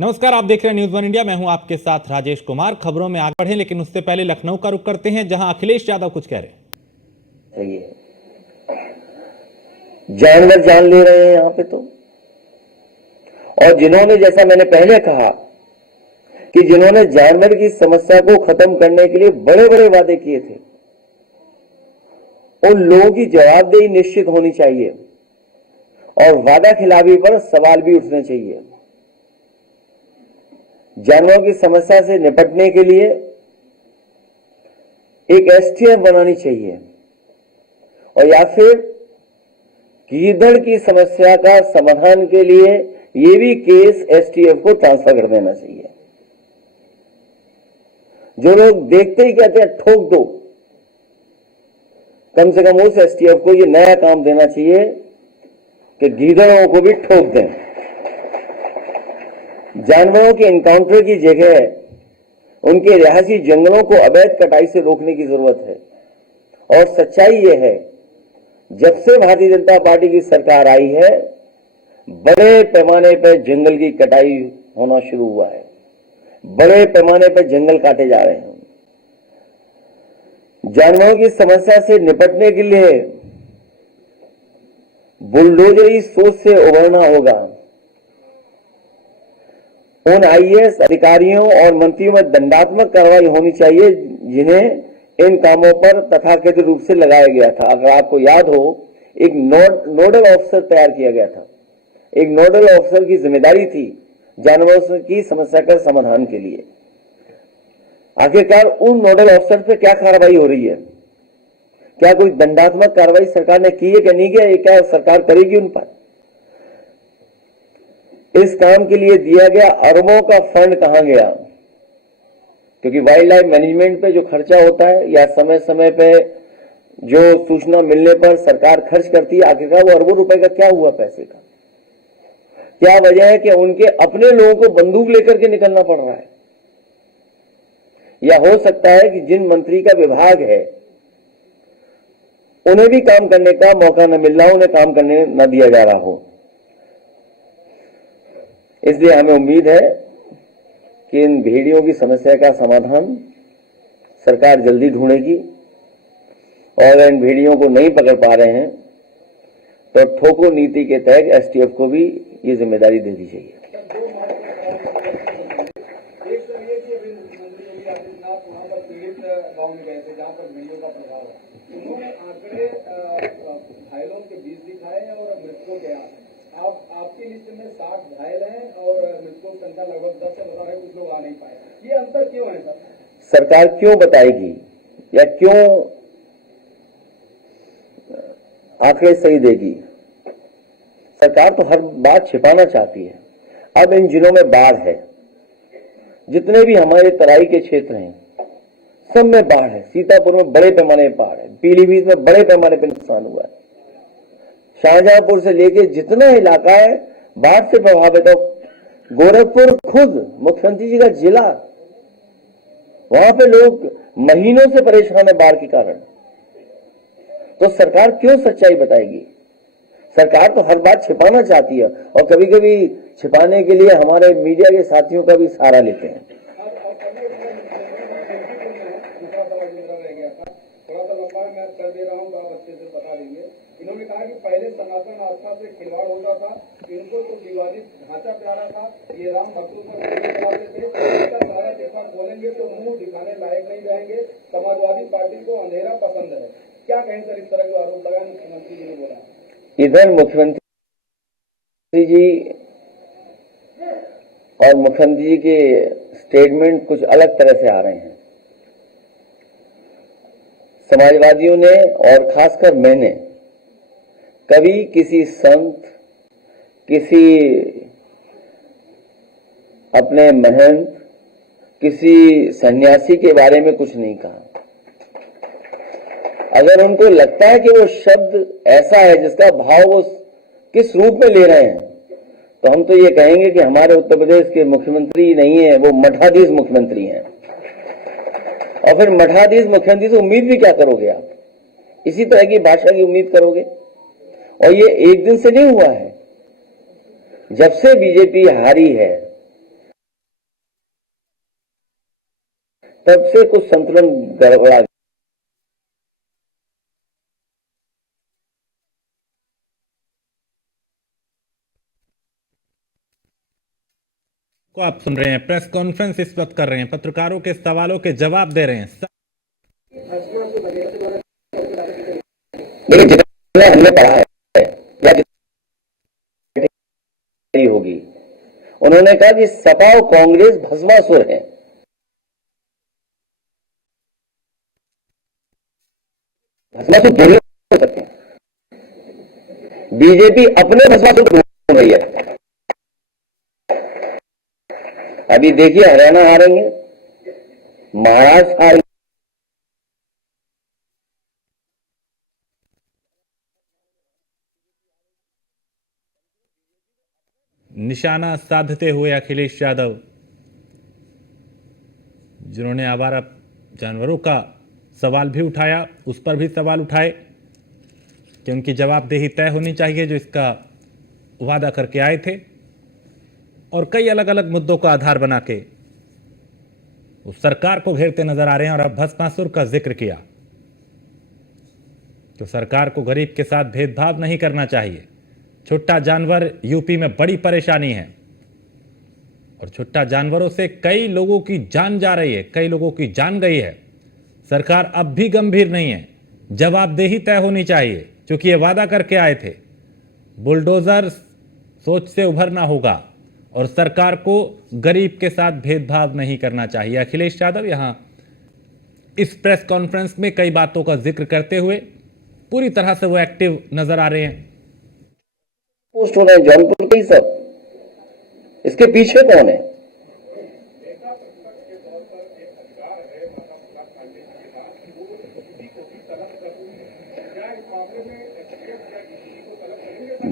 नमस्कार, आप देख रहे हैं न्यूज़ वन इंडिया। मैं हूं आपके साथ राजेश कुमार। खबरों में आगे बढ़े, लेकिन उससे पहले लखनऊ का रुख करते हैं, जहां अखिलेश यादव कुछ कह रहे हैं। जानवर जान ले रहे हैं यहां पे तो। और जिन्होंने, जैसा मैंने पहले कहा कि जिन्होंने जानवर की समस्या को खत्म करने के लिए बड़े बड़े वादे किए थे, उन लोगों की जवाबदेही निश्चित होनी चाहिए और वादा खिलाफी पर सवाल भी उठने चाहिए। जानवरों की समस्या से निपटने के लिए एक एसटीएफ बनानी चाहिए, और या फिर गीदड़ की समस्या का समाधान के लिए ये भी केस एसटीएफ को ट्रांसफर कर देना चाहिए। जो लोग देखते ही कहते हैं ठोक दो, कम से कम उस एसटीएफ को ये नया काम देना चाहिए कि गीदड़ों को भी ठोक दें। जानवरों के एनकाउंटर की जगह उनके रिहायशी जंगलों को अवैध कटाई से रोकने की जरूरत है। और सच्चाई यह है, जब से भारतीय जनता पार्टी की सरकार आई है, बड़े पैमाने पर जंगल की कटाई होना शुरू हुआ है। बड़े पैमाने पर जंगल काटे जा रहे हैं। जानवरों की समस्या से निपटने के लिए बुलडोजरी सोच से उभरना होगा। उन आईएएस अधिकारियों और मंत्रियों में दंडात्मक कार्रवाई होनी चाहिए जिन्हें इन कामों पर तथाकथित रूप से लगाया गया था। अगर आपको याद हो, एक नोडल ऑफिसर तैयार किया गया था। एक नोडल ऑफिसर की जिम्मेदारी थी जानवरों की समस्या का समाधान के लिए। आखिरकार उन नोडल ऑफिसर पे क्या कार्रवाई हो रही है? क्या कोई दंडात्मक कार्रवाई सरकार ने की है कि नहीं किया? ये क्या सरकार करेगी उन पर? इस काम के लिए दिया गया अरबों का फंड कहां गया? क्योंकि वाइल्ड लाइफ मैनेजमेंट पे जो खर्चा होता है या समय समय पे जो सूचना मिलने पर सरकार खर्च करती है, आखिरकार वो अरबों रुपए का क्या हुआ पैसे का? क्या वजह है कि उनके अपने लोगों को बंदूक लेकर के निकलना पड़ रहा है? या हो सकता है कि जिन मंत्री का विभाग है उन्हें भी काम करने का मौका न मिल रहा हो, उन्हें काम करने न दिया जा रहा हो। इसलिए हमें उम्मीद है कि इन भेड़ियों की समस्या का समाधान सरकार जल्दी ढूंढेगी, और इन भेड़ियों को नहीं पकड़ पा रहे हैं तो ठोको नीति के तहत एसटीएफ को भी ये जिम्मेदारी दे दी जाएगी। उन्होंने आंकड़े घायलों के 20 दिखाए और मृतकों के 8। आपकी लिस्ट में 60 घायल हैं और मृतकों की संख्या लगभग 10 से बता रहे, कुछ लोग आ नहीं पाए। ये अंतर क्यों है सर? सरकार क्यों बताएगी या क्यों आंकड़े सही देगी? सरकार तो हर बात छिपाना चाहती है। अब इन जिलों में बाढ़ है, जितने भी हमारे तराई के क्षेत्र हैं सब में बाढ़ है। सीतापुर में बड़े पैमाने पर बाढ़ है, पीलीभीत में बड़े पैमाने पर नुकसान हुआ है। शाहजहांपुर से लेके जितना इलाका है बाढ़ से प्रभावित है। गोरखपुर खुद मुख्यमंत्री जी का जिला, वहां पे लोग महीनों से परेशान है बाढ़ के कारण। तो सरकार क्यों सच्चाई बताएगी? सरकार तो हर बात छिपाना चाहती है, और कभी कभी छिपाने के लिए हमारे मीडिया के साथियों का भी सहारा लेते हैं। कर दे रहा हूं तो आप अच्छे से बता देंगे। इन्होंने कहा कि पहले सनातन आस्था से खिलवाड़ होता था, इनको तो विवादित ढांचा प्यारा था, ये राम भक्तों पर थे। सारा चेहरा खोलेंगे तो मुंह दिखाने लायक नहीं रहेंगे। समाजवादी पार्टी को अंधेरा पसंद है। क्या कहें सर, इस तरह के आरोप लगाए मुख्यमंत्री जी ने बोला? इधर मुख्यमंत्री जी और मुख्यमंत्री जी के स्टेटमेंट कुछ अलग तरह से आ रहे हैं। समाजवादियों ने और खासकर मैंने कभी किसी संत, किसी अपने महंत, किसी सन्यासी के बारे में कुछ नहीं कहा। अगर उनको लगता है कि वो शब्द ऐसा है जिसका भाव वो किस रूप में ले रहे हैं, तो हम तो ये कहेंगे कि हमारे उत्तर प्रदेश के मुख्यमंत्री नहीं है, वो मठाधीश मुख्यमंत्री हैं। और फिर मठाधीश मुख्यमंत्री से उम्मीद भी क्या करोगे आप? इसी तरह की भाषा की उम्मीद करोगे? और ये एक दिन से नहीं हुआ है। जब से बीजेपी हारी है तब से कुछ संतुलन गड़बड़ा। को आप सुन रहे हैं, प्रेस कॉन्फ्रेंस इस वक्त कर रहे हैं, पत्रकारों के सवालों के जवाब दे रहे हैं। लेकिन जितना हमने पढ़ा है या जितनी होगी, उन्होंने कहा कि सपा और कांग्रेस भस्मासुर है। भस्मासुर दोनों हो सकते हैं। बीजेपी अपने भस्मासुर ढूंढ रही है। अभी देखिए हरियाणा हारेंगे, महाराष्ट्र हारेंगे। निशाना साधते हुए अखिलेश यादव, जिन्होंने आवारा जानवरों का सवाल भी उठाया, उस पर भी सवाल उठाए कि उनकी जवाबदेही तय होनी चाहिए जो इसका वादा करके आए थे, और कई अलग अलग मुद्दों का आधार बना के वो सरकार को घेरते नजर आ रहे हैं। और अब भस्मासुर का जिक्र किया तो सरकार को गरीब के साथ भेदभाव नहीं करना चाहिए। छुट्टा जानवर यूपी में बड़ी परेशानी है और छुट्टा जानवरों से कई लोगों की जान जा रही है, कई लोगों की जान गई है। सरकार अब भी गंभीर नहीं है, जवाबदेही तय होनी चाहिए, क्योंकि ये वादा करके आए थे। बुलडोजर सोच से उभरना होगा और सरकार को गरीब के साथ भेदभाव नहीं करना चाहिए। अखिलेश यादव यहां इस प्रेस कॉन्फ्रेंस में कई बातों का जिक्र करते हुए पूरी तरह से वो एक्टिव नजर आ रहे हैं। पोस्ट हो रहे हैं जौनपुर के ही सब, इसके पीछे कौन है?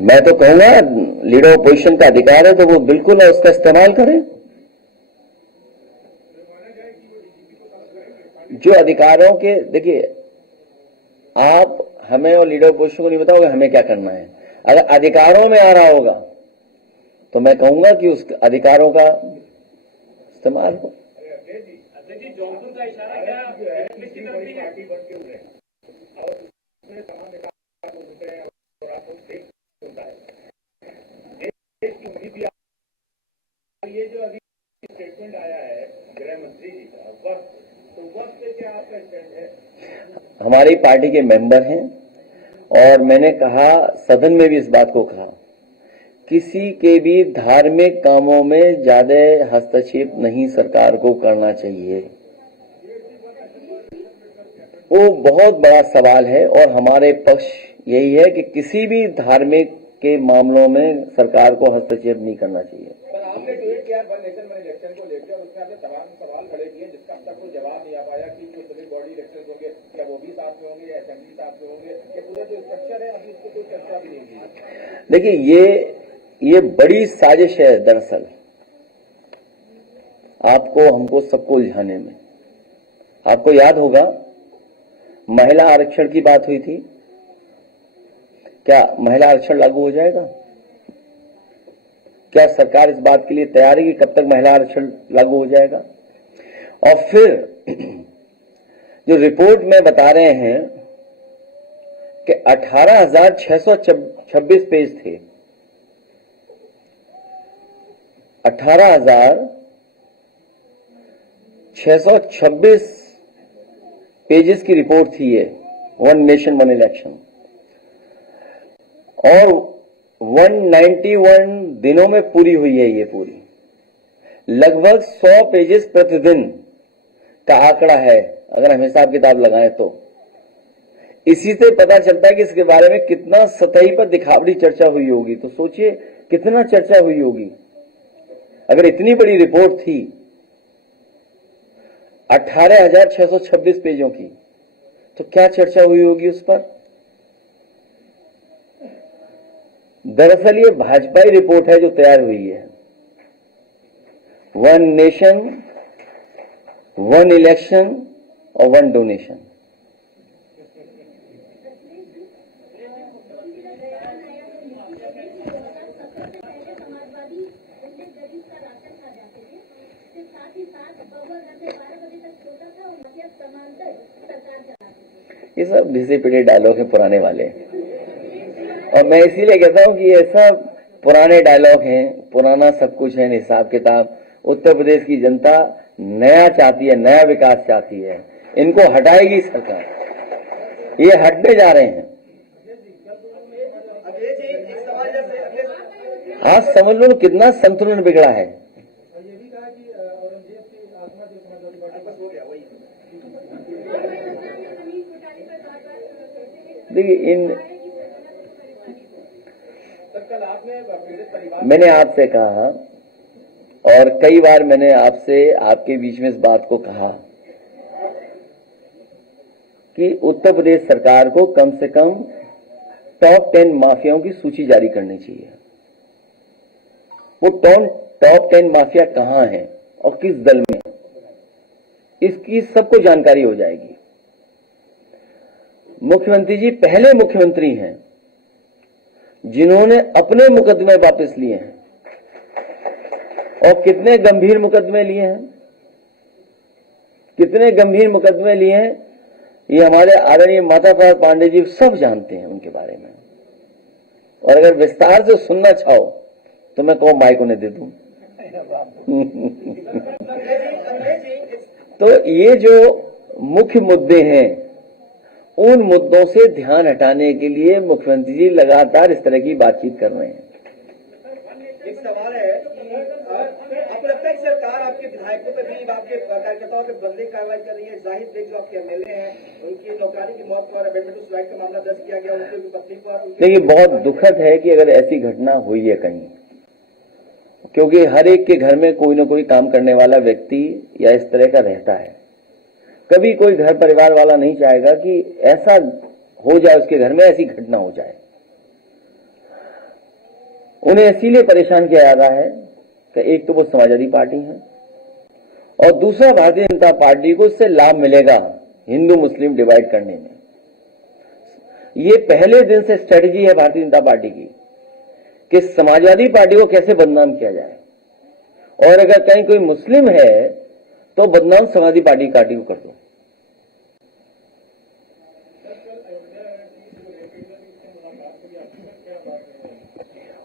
मैं तो कहूंगा लीडर ऑपोजिशन का अधिकार है तो वो बिल्कुल है, उसका इस्तेमाल करें। जो अधिकारों के, देखिए आप हमें और लीडर ऑपोजिशन को नहीं बताओगे हमें क्या करना है। अगर अधिकारों में आ रहा होगा तो मैं कहूंगा कि उस अधिकारों का इस्तेमाल हो। जौनपुर का इशारा क्या ये जो अभी स्टेटमेंट आया है गृह मंत्री जी का, वक्त तो वक्त पे क्या आपका स्टैंड है? हमारी पार्टी के मेंबर हैं और मैंने कहा, सदन में भी इस बात को कहा, किसी के भी धार्मिक कामों में ज्यादा हस्तक्षेप नहीं सरकार को करना चाहिए। वो बहुत बड़ा सवाल है और हमारे पक्ष यही है कि किसी भी धार्मिक के मामलों में सरकार को हस्तक्षेप नहीं करना चाहिए। पर आपने ट्वीट किया वन नेशन वन इलेक्शन को लेकर और उसमें आपने तमाम सवाल खड़े किए जिसका अब तक कोई जवाब नहीं आ पाया कि जो सभी बॉडी इलेक्शन होंगे क्या वो भी साथ में होंगे या असेंबली साथ में होंगे, ये पूरा जो स्ट्रक्चर है अभी इसको कोई चर्चा भी नहीं की। देखिए ये बड़ी साजिश है दरअसल, आपको हमको सबको उलझाने में। आपको याद होगा महिला आरक्षण की बात हुई थी, क्या महिला आरक्षण लागू हो जाएगा? क्या सरकार इस बात के लिए तैयार है कि कब तक महिला आरक्षण लागू हो जाएगा? और फिर जो रिपोर्ट में बता रहे हैं कि 18,626 पेज थे, 18,626 पेजेस की रिपोर्ट थी ये, वन नेशन वन इलेक्शन, और 191 दिनों में पूरी हुई है ये पूरी। लगभग 100 पेजेस प्रतिदिन का आंकड़ा है अगर हम हिसाब किताब लगाएं तो। इसी से पता चलता है कि इसके बारे में कितना सतही पर दिखावटी चर्चा हुई होगी। तो सोचिए कितना चर्चा हुई होगी। अगर इतनी बड़ी रिपोर्ट थी 18,626 पेजों की, तो क्या चर्चा हुई होगी उस पर? दरअसल ये भाजपाई रिपोर्ट है जो तैयार हुई है। वन नेशन वन इलेक्शन और वन डोनेशन। ये सब घिसे पिटे डायलॉग है पुराने वाले, और मैं इसीलिए कहता हूँ कि ये सब पुराने डायलॉग हैं, पुराना सब कुछ है, हिसाब किताब। उत्तर प्रदेश की जनता नया चाहती है, नया विकास चाहती है, इनको हटाएगी सरकार, ये हटने जा रहे हैं। हाँ, समझ लो कितना संतुलन बिगड़ा है। देखिए, मैंने आपसे कहा और कई बार मैंने आपसे आपके बीच में इस बात को कहा कि उत्तर प्रदेश सरकार को कम से कम टॉप 10 माफियाओं की सूची जारी करनी चाहिए। वो टॉप 10 माफिया कहां है और किस दल में, इसकी सबको जानकारी हो जाएगी। मुख्यमंत्री जी पहले मुख्यमंत्री हैं जिन्होंने अपने मुकदमे वापस लिए हैं, और कितने गंभीर मुकदमे लिए हैं, कितने गंभीर मुकदमे लिए हैं, ये हमारे आदरणीय माता प्रसाद पांडे जी सब जानते हैं उनके बारे में। और अगर विस्तार से सुनना चाहो तो मैं कहूं माइक उन्हें दे दूं। तो ये जो मुख्य मुद्दे हैं, उन मुद्दों से ध्यान हटाने के लिए मुख्यमंत्री जी लगातार इस तरह की बातचीत कर रहे हैं। एक सवाल है कि आपको लगता है कि सरकार आपके विधायकों पर भी, आपके कार्यकर्ताओं पर बदले कार्रवाई कर रही है? जाहिर बेग जो आपके एमएलए हैं, उनकी नौकरी की मौत पर अबेटमेंट सुसाइड का मामला दर्ज किया गया, उनकी पत्नी पर। देखिए, बहुत दुखद है कि अगर ऐसी घटना हुई है कहीं, क्योंकि हर एक के घर में कोई ना कोई काम करने वाला व्यक्ति या इस तरह का रहता है। कभी कोई घर परिवार वाला नहीं चाहेगा कि ऐसा हो जाए, उसके घर में ऐसी घटना हो जाए। उन्हें इसीलिए परेशान किया जा रहा है कि एक तो वो समाजवादी पार्टी है और दूसरा भारतीय जनता पार्टी को इससे लाभ मिलेगा हिंदू मुस्लिम डिवाइड करने में। ये पहले दिन से स्ट्रेटजी है भारतीय जनता पार्टी की कि समाजवादी पार्टी को कैसे बदनाम किया जाए, और अगर कहीं कोई मुस्लिम है तो बदनाम समाजवादी पार्टी को कर दो।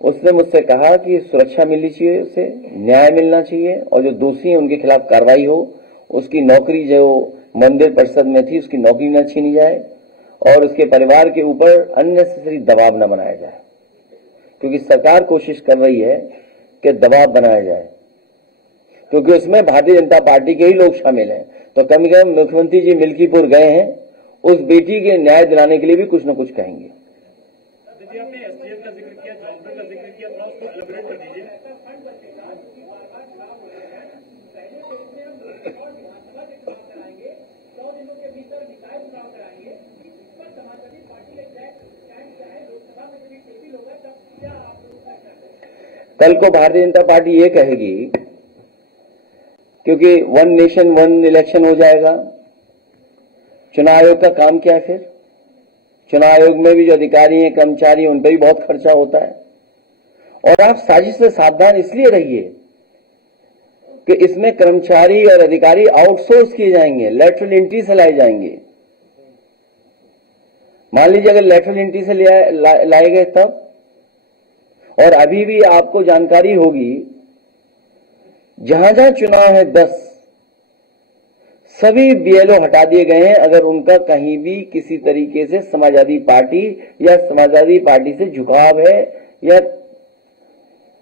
उसने मुझसे कहा कि सुरक्षा मिलनी चाहिए, उसे न्याय मिलना चाहिए, और जो दोषी हैं उनके खिलाफ कार्रवाई हो, उसकी नौकरी जो मंदिर परिषद में थी उसकी नौकरी न छीनी जाए, और उसके परिवार के ऊपर अननेसेसरी दबाव न बनाया जाए, क्योंकि सरकार कोशिश कर रही है कि दबाव बनाया जाए, क्योंकि उसमें भारतीय जनता पार्टी के ही लोग शामिल हैं। तो कम से कम मुख्यमंत्री जी मिल्कीपुर गए हैं, उस बेटी के न्याय दिलाने के लिए भी कुछ न कुछ कहेंगे। कल को भारतीय जनता पार्टी ये कहेगी, क्योंकि 1 नेशन 1 इलेक्शन हो जाएगा, चुनाव आयोग का काम क्या है? फिर चुनाव आयोग में भी जो अधिकारी हैं, कर्मचारी हैं, उन पर भी बहुत खर्चा होता है। और आप साजिश से सावधान इसलिए रहिए कि इसमें कर्मचारी और अधिकारी आउटसोर्स किए जाएंगे, लेटरल एंट्री से लाए जाएंगे। मान लीजिए अगर लेटरल एंट्री से लाए गए तब, और अभी भी आपको जानकारी होगी जहां जहां चुनाव है 10 सभी बीएलओ हटा दिए गए हैं अगर उनका कहीं भी किसी तरीके से समाजवादी पार्टी या समाजवादी पार्टी से झुकाव है या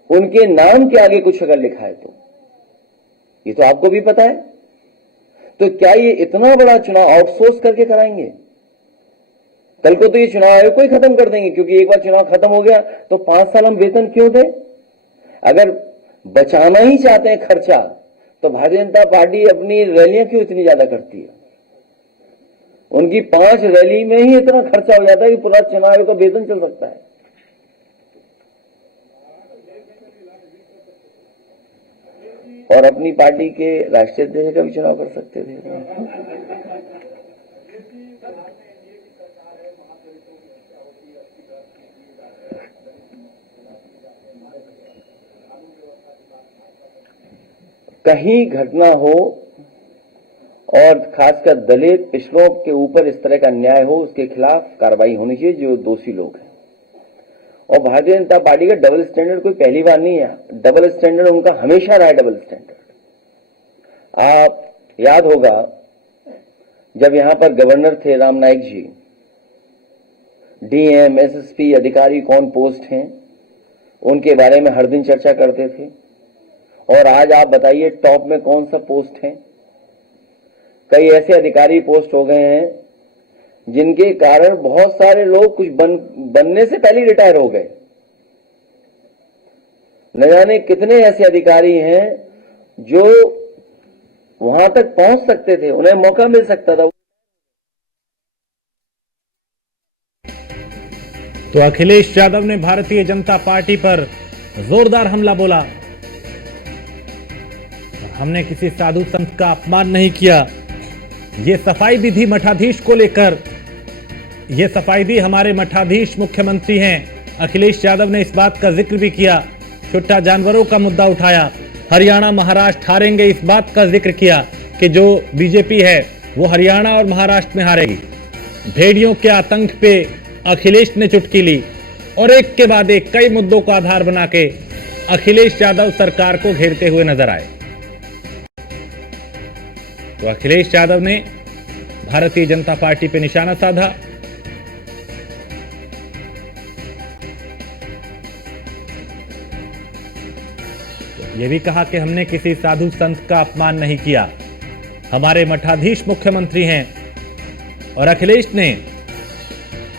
उनके नाम के आगे कुछ अगर लिखा है तो। ये तो आपको भी पता है। तो क्या ये इतना बड़ा चुनाव आउटसोर्स करके कराएंगे? कल को तो ये चुनाव आयोग को ही खत्म कर देंगे, क्योंकि एक बार चुनाव खत्म हो गया तो 5 साल हम वेतन क्यों दें? अगर बचाना ही चाहते हैं खर्चा तो भारतीय जनता पार्टी अपनी रैलियां क्यों इतनी ज्यादा करती है? उनकी 5 रैली में ही इतना खर्चा हो जाता है कि पूरा चुनाव आयोग का वेतन चल सकता है। और अपनी पार्टी के राष्ट्रीय अध्यक्ष का भी चुनाव कर सकते थे। कहीं घटना हो और खासकर दलित पिछड़ों के ऊपर इस तरह का अन्याय हो, उसके खिलाफ कार्रवाई होनी चाहिए जो दोषी लोग हैं। और भारतीय जनता पार्टी का डबल स्टैंडर्ड कोई पहली बार नहीं है, डबल स्टैंडर्ड उनका हमेशा रहा है। डबल स्टैंडर्ड आप याद होगा जब यहां पर गवर्नर थे राम नाईक जी, डीएम एसएसपी अधिकारी कौन पोस्ट हैं उनके बारे में हर दिन चर्चा करते थे। और आज आप बताइए टॉप में कौन सा पोस्ट है। कई ऐसे अधिकारी पोस्ट हो गए हैं जिनके कारण बहुत सारे लोग कुछ बनने से पहले रिटायर हो गए। न जाने कितने ऐसे अधिकारी हैं जो वहां तक पहुंच सकते थे, उन्हें मौका मिल सकता था। तो अखिलेश यादव ने भारतीय जनता पार्टी पर जोरदार हमला बोला। हमने किसी साधु संत का अपमान नहीं किया। ये सफाई भी थी मठाधीश को लेकर, ये सफाई भी हमारे मठाधीश मुख्यमंत्री हैं। अखिलेश यादव ने इस बात का जिक्र भी किया, छुट्टा जानवरों का मुद्दा उठाया, हरियाणा महाराष्ट्र हारेंगे इस बात का जिक्र किया कि जो बीजेपी है वो हरियाणा और महाराष्ट्र में हारेगी। भेड़ियों के आतंक पे अखिलेश ने चुटकी ली और एक के बाद एक कई मुद्दों को आधार बना के अखिलेश यादव सरकार को घेरते हुए नजर आए। तो अखिलेश यादव ने भारतीय जनता पार्टी पे निशाना साधा। तो यह भी कहा कि हमने किसी साधु संत का अपमान नहीं किया, हमारे मठाधीश मुख्यमंत्री हैं। और अखिलेश ने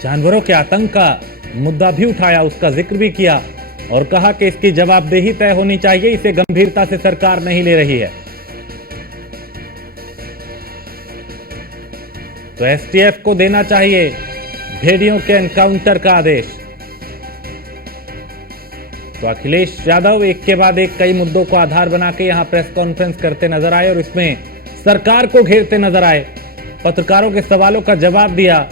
जानवरों के आतंक का मुद्दा भी उठाया, उसका जिक्र भी किया और कहा कि इसकी जवाबदेही तय होनी चाहिए, इसे गंभीरता से सरकार नहीं ले रही है। तो एसटीएफ को देना चाहिए भेड़ियों के एनकाउंटर का आदेश। तो अखिलेश यादव एक के बाद एक कई मुद्दों को आधार बना के यहां प्रेस कॉन्फ्रेंस करते नजर आए और इसमें सरकार को घेरते नजर आए, पत्रकारों के सवालों का जवाब दिया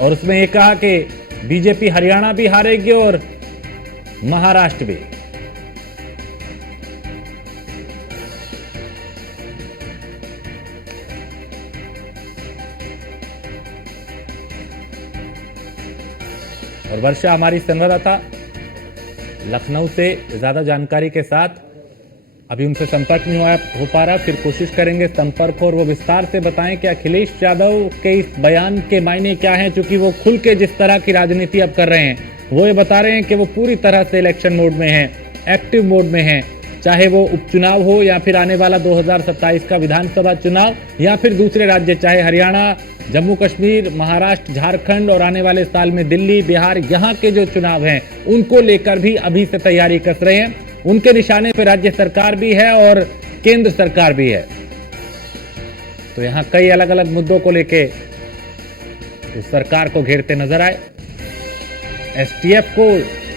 और उसमें यह कहा कि बीजेपी हरियाणा भी हारेगी और महाराष्ट्र भी। और वर्षा हमारी संवाददाता लखनऊ से ज्यादा जानकारी के साथ, अभी उनसे संपर्क नहीं हो पा रहा, फिर कोशिश करेंगे संपर्क और वो विस्तार से बताएं कि अखिलेश यादव के इस बयान के मायने क्या हैं, क्योंकि वो खुल के जिस तरह की राजनीति अब कर रहे हैं वो ये बता रहे हैं कि वो पूरी तरह से इलेक्शन मोड में हैं, एक्टिव मोड में हैं, चाहे वो उपचुनाव हो या फिर आने वाला 2027 का विधानसभा चुनाव या फिर दूसरे राज्य, चाहे हरियाणा, जम्मू कश्मीर, महाराष्ट्र, झारखंड और आने वाले साल में दिल्ली, बिहार, यहाँ के जो चुनाव हैं उनको लेकर भी अभी से तैयारी कर रहे हैं। उनके निशाने पे राज्य सरकार भी है और केंद्र सरकार भी है। तो यहाँ कई अलग अलग मुद्दों को लेके उस सरकार को घेरते नजर आए। एसटीएफ को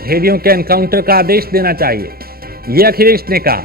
भेड़ियों के एनकाउंटर का आदेश देना चाहिए, ये अखिलेश ने कहा।